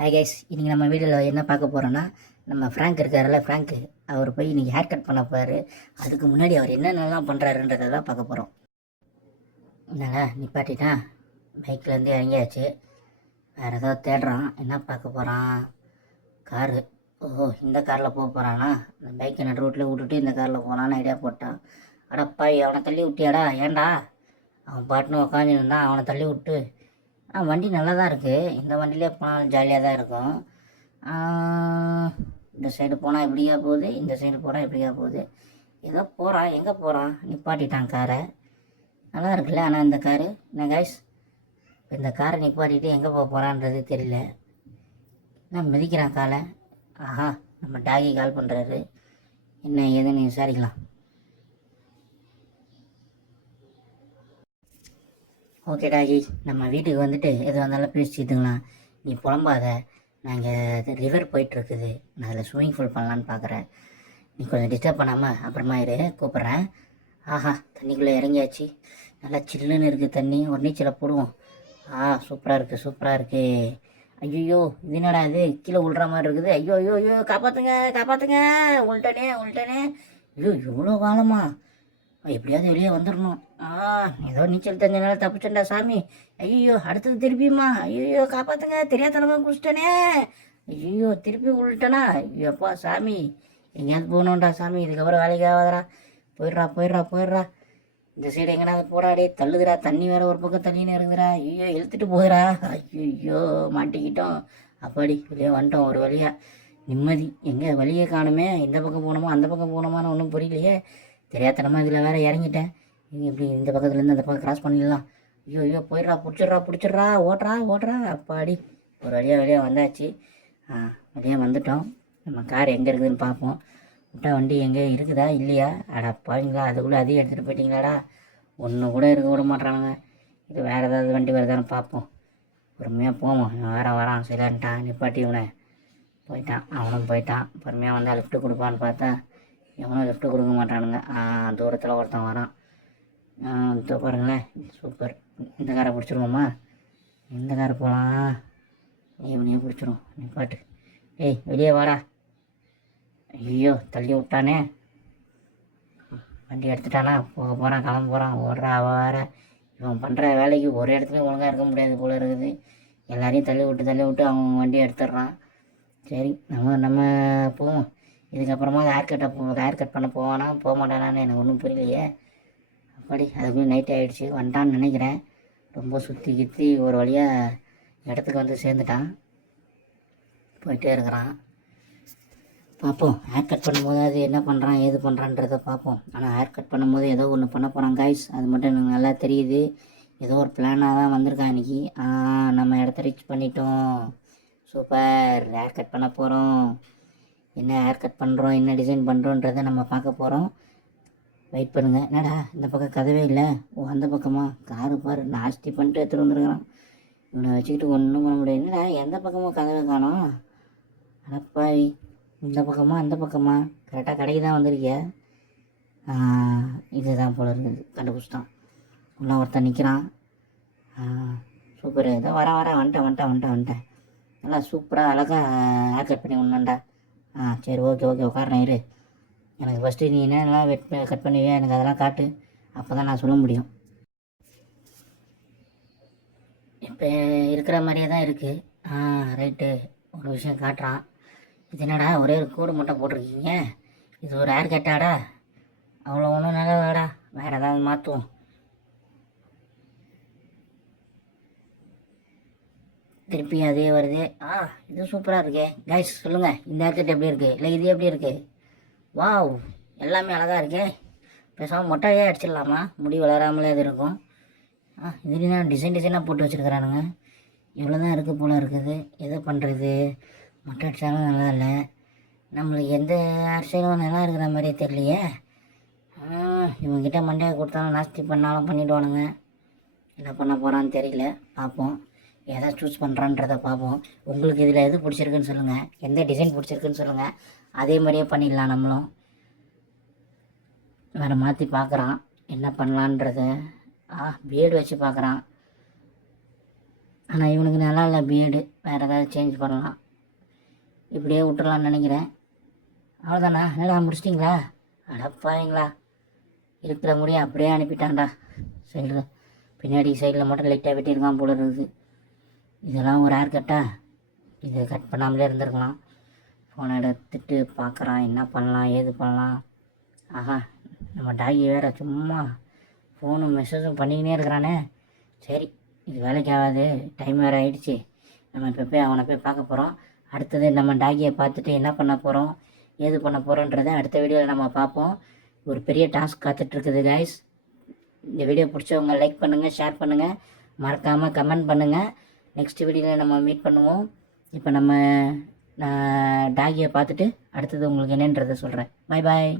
Hi guys, இன்றைக்கி நம்ம வீடியோவில் என்ன பார்க்க போகிறோன்னா, நம்ம ஃப்ராங்க் இருக்கார்ல, ஃப்ராங்க் அவர் போய் இன்றைக்கி ஹேர் கட் பண்ண போகிறாரு. அதுக்கு முன்னாடி அவர் என்னென்னலாம் பண்ணுறாருன்றதை தான் பார்க்க போகிறோம். என்னங்க நிப்பாட்டிட்டா, பைக்லேருந்து இறங்கியாச்சு. வேறு ஏதாவது தேடுறான். என்ன பார்க்க போகிறான்? காரு. ஓ, இந்த காரில் போக போகிறானா? இந்த பைக்கை நடு ரோட்டில் விட்டுட்டு இந்த காரில் போகலான்னு ஐடியா போட்டான். அடப்பாய், அவனை தள்ளி விட்டியாடா? ஏன்டா? அவன் பாட்டுன்னு உக்காந்துருந்தான். அவனை தள்ளி விட்டு வண்டி நல்லா தான் இருக்குது. இந்த வண்டியிலே போனால் ஜாலியாக தான் இருக்கும். இந்த சைடு போனால் எப்படியா போகுது, இந்த சைடு போனால் எப்படியா போகுது. ஏதோ போகிறான். எங்கே போகிறான்? நிப்பாட்டிட்டான் காரை. நல்லா இருக்குல்ல ஆனால் இந்த காரு. என்ன கைஸ், இந்த காரை நிப்பாட்டிட்டு எங்கே போக போகிறான்றது தெரியல. நான் மிதிக்கிறான் காலை. ஆஹா, நம்ம டாகி கால் பண்ணுறாரு. என்ன ஏதுன்னு விசாரிக்கலாம். ஓகே டாகி, நம்ம வீட்டுக்கு வந்துட்டு எது வந்தாலும் பேசிட்டுங்களாம். நீ புலம்பாத. நாங்கள் ரிவர் போயிட்டுருக்குது. நான் அதில் ஸ்விம்மிங் பூல் பண்ணலான்னு பார்க்குறேன். நீ கொஞ்சம் டிஸ்டர்ப் பண்ணாமல் அப்புறமா கூப்பிட்றேன். ஆஹா, தண்ணிக்குள்ளே இறங்கியாச்சு. நல்லா சில்லுன்னு இருக்குது தண்ணி. ஒரு நீச்சலை போடுவோம். சூப்பராக இருக்குது, சூப்பராக இருக்குது. ஐயோ, இது என்னடா இது கீழே விழுற மாதிரி இருக்குது. ஐயோ ஐயோ ஐயோ, காப்பாற்றுங்க காப்பாற்றுங்க. உள்ட்டனே. ஐயோ, இவ்வளோ காலமா? எப்படியாவது வெளியே வந்துடணும். ஏதோ நீச்சல் தெரிஞ்சனால தப்பிச்சேன்டா சாமி. ஐயோ, அடுத்தது திருப்பியுமா? ஐயோ, காப்பாற்றுங்க, தெரியாதனமாக குடிச்சிட்டனே. ஐயோ, திருப்பி விழுட்டனா? ஐயோப்பா சாமி, எங்கேயாவது போகணும்டா சாமி. இதுக்கப்புறம் வேலைக்கு ஆகாதரா. போயிடுறா. இந்த சைடு எங்கேனாவது போடாடே. தள்ளுதுரா, தண்ணி வேற ஒரு பக்கம் தண்ணின்னு இருக்குதுரா. ஐயோ, இழுத்துட்டு போகிறா. ஐயோ, மாட்டிக்கிட்டோம். அப்பாடி வெளியே வந்துட்டோம் ஒரு வழியாக. நிம்மதி. எங்கே வழியே காணுமே. இந்த பக்கம் போகணுமா அந்த பக்கம் போகணுமான்னு ஒன்றும் புரியலையே. தெரியாதனமாக இதில் வேறு இறங்கிட்டேன். இப்படி இந்த பக்கத்துலேருந்து அந்த பக்கம் கிராஸ் பண்ணிடலாம். ஐயோ, போயிடுறா, பிடிச்சிட்றா. ஓட்டுறா. அப்பாடி ஒரு வழியாக வெளியே வந்தாச்சு. வெளியே வந்துட்டோம். நம்ம கார் எங்கே இருக்குதுன்னு பார்ப்போம். விட்டா வண்டி எங்கே இருக்குதா இல்லையா? பாருங்களா, அதுக்குள்ளே அதையும் எடுத்துகிட்டு போயிட்டீங்களாடா. ஒன்று கூட இருக்க விட மாட்டானுங்க. இது வேறு ஏதாவது வண்டி வருதான்னு பார்ப்போம். பொறுமையாக போவோம். வரான் சரின்ட்டான். நிப்பாட்டி இவனை போயிட்டான். அவனும் போயிட்டான். பொறுமையாக வந்தால் லிஃப்ட்டு கொடுப்பான்னு பார்த்தா எவனும் லிஃப்ட்டு கொடுக்க மாட்டானுங்க. தூரத்தில் ஒருத்தன் வரான். இதோ பாருங்களேன், சூப்பர். இந்த காரை பிடிச்சிருவோமா? இந்த காரை போகலாம். இவனையே பிடிச்சிரும். நிப்பாட்டு. ஏய், வெளியே வாடா. ஐயோ, தள்ளி விட்டானே. வண்டி எடுத்துட்டானா? போக போகிறான், கிளம்ப போகிறான். ஓடுறா வேற. இவன் பண்ணுற வேலைக்கு ஒரு இடத்துலையும் ஒழுங்காக இருக்க முடியாது போல இருக்குது. எல்லாரையும் தள்ளி விட்டு அவன் வண்டியை எடுத்துடுறான். சரி, நம்ம போவோம். இதுக்கப்புறமா ஹேர் கட் பண்ண போவானா போக மாட்டானான்னு எனக்கு ஒன்றும் புரியலையே. அப்படி அதுக்குள்ளே நைட் ஆகிடுச்சு. வந்துட்டான்னு நினைக்கிறேன். ரொம்ப சுற்றி கித்தி ஒரு வழியாக இடத்துக்கு வந்து சேர்ந்துட்டான். போயிட்டே இருக்கிறான். பார்ப்போம். ஹேர் கட் பண்ணும்போது அது என்ன பண்ணுறான் ஏது பண்ணுறான்றதை பார்ப்போம். ஆனால் ஹேர் கட் பண்ணும்போது ஏதோ ஒன்று பண்ண போகிறான் காய்ஸ். அது மட்டும் எனக்கு நல்லா தெரியுது. ஏதோ ஒரு பிளானாக தான் வந்திருக்கான் இன்றைக்கி. நம்ம இடத்த ரீச் பண்ணிட்டோம். சூப்பர். ஹேர் கட் பண்ண போகிறோம். என்ன ஹேர் கட் பண்ணுறோம், என்ன டிசைன் பண்ணுறோன்றதை நம்ம பார்க்க போகிறோம். வெயிட் பண்ணுங்கள். என்னடா இந்த பக்கம் கதவே இல்லை? அந்த பக்கமா? காரு பாரு, நாஸ்தி பண்ணிட்டு எடுத்துகிட்டு வந்துருக்கிறான். இவனை வச்சுக்கிட்டு ஒன்றும் பண்ண முடியாது. என்னடா எந்த பக்கமும் கதவை காணோம்? அடப்பாவி, இந்த பக்கமா அந்த பக்கமா? கரெக்டாக கடைக்கு தான் வந்திருக்கிய. இதுதான் போல இருக்குது. கண்டுபிடிச்சிட்டான். இன்னும் ஒருத்தன் நிற்கிறான். சூப்பர். இதை வந்துட்டேன். நல்லா சூப்பராக அழகாக ஹேர் கட் பண்ணி ஒன்றுண்டா. சரி, ஓகே உட்காரேன் இரு. எனக்கு ஃபஸ்ட்டு நீ என்னென்னலாம் கட் பண்ணுவியா எனக்கு அதெல்லாம் காட்டு. அப்போ தான் நான் சொல்ல முடியும். இப்போ இருக்கிற மாதிரியே தான் இருக்குது. ரைட்டு. ஒரு விஷயம் காட்டுறான். இது என்னடா ஒரே ஒரு கூடு மட்டும் போட்டிருக்கீங்க? இது ஒரு ஹேர் கட்டாடா? அவ்வளோ ஒன்றும் நல்லதாடா. வேறு ஏதாவது மாற்றுவோம். திருப்பி அதே வருது. இது சூப்பராக இருக்கே. கைஸ் சொல்லுங்கள், இந்த ஹேர் கட் எப்படி இருக்குது? இல்லை இது எப்படி இருக்குது? வாவ், எல்லாமே அழகாக இருக்கே. பேசாமல் மொட்டையே அடிச்சிடலாமா? முடி வளராமலே அது இருக்கும். இதுலாம் டிசைனாக போட்டு வச்சுருக்கிறானுங்க. இவ்வளோ தான் இருக்குது போல் இருக்குது. எதை பண்ணுறது? மொட்டை அடித்தாலும் நல்லா இல்லை. நம்மளுக்கு எந்த ஹேர் ஸ்டைலும் நல்லா இருக்கிற மாதிரியே தெரியலையே. இவங்ககிட்ட மண்டையை கொடுத்தாலும் நாஸ்தி பண்ணாலும் பண்ணிவிடுவானுங்க. என்ன பண்ண போகிறான்னு தெரியல. பார்ப்போம். எதை சூஸ் பண்ணுறான்றதை பார்ப்போம். உங்களுக்கு இதில் எது பிடிச்சிருக்குன்னு சொல்லுங்கள். எந்த டிசைன் பிடிச்சிருக்குன்னு சொல்லுங்கள். அதே மாதிரியே பண்ணிடலாம் நம்மளும். வேறு மாற்றி பார்க்குறான் என்ன பண்ணலான்றத. பிளேடு வச்சு பார்க்குறான். ஆனால் இவனுக்கு நல்லா இல்லை பிஎட், வேறு ஏதாவது சேஞ்ச் பண்ணலாம். இப்படியே விட்டுறலான்னு நினைக்கிறேன். அவ்வளோதாண்ணா, என்னடா முடிச்சிட்டிங்களா? அடப்பாவீங்களா, இருக்கிற முடியும் அப்படியே அனுப்பிட்டான்டா. சைடில் பின்னாடி சைடில் மட்டும் லைட்டாக வெட்டியிருக்கான் போல இருக்குது. இதெல்லாம் ஒரு ஹேர் கட்டா? இது கட் பண்ணாமலே இருந்திருக்கலாம். ஃபோனை எடுத்துட்டு பார்க்குறான், என்ன பண்ணலாம் ஏது பண்ணலாம். ஆஹா, நம்ம டாகி வேறு சும்மா ஃபோனும் மெசேஜும் பண்ணிக்கினே இருக்கிறானே. சரி, இது வேலைக்கு ஆகாது, டைம் வேறு ஆகிடுச்சி. நம்ம இப்போ போய் அவனை போய் பார்க்க போகிறோம். அடுத்தது நம்ம டாகியை பார்த்துட்டு என்ன பண்ண போகிறோம் ஏது பண்ண போகிறோன்றதை அடுத்த வீடியோவில் நம்ம பார்ப்போம். ஒரு பெரிய டாஸ்க் காத்துட்ருக்குது கைஸ். இந்த வீடியோ பிடிச்சவங்க லைக் பண்ணுங்கள், ஷேர் பண்ணுங்கள், மறக்காமல் கமெண்ட் பண்ணுங்கள். நெக்ஸ்ட் வீடியோவில் நம்ம மீட் பண்ணுவோம். இப்போ நம்ம டாகியை பார்த்துட்டு அடுத்தது உங்களுக்கு என்னன்றதை சொல்கிறேன். பாய் பாய்.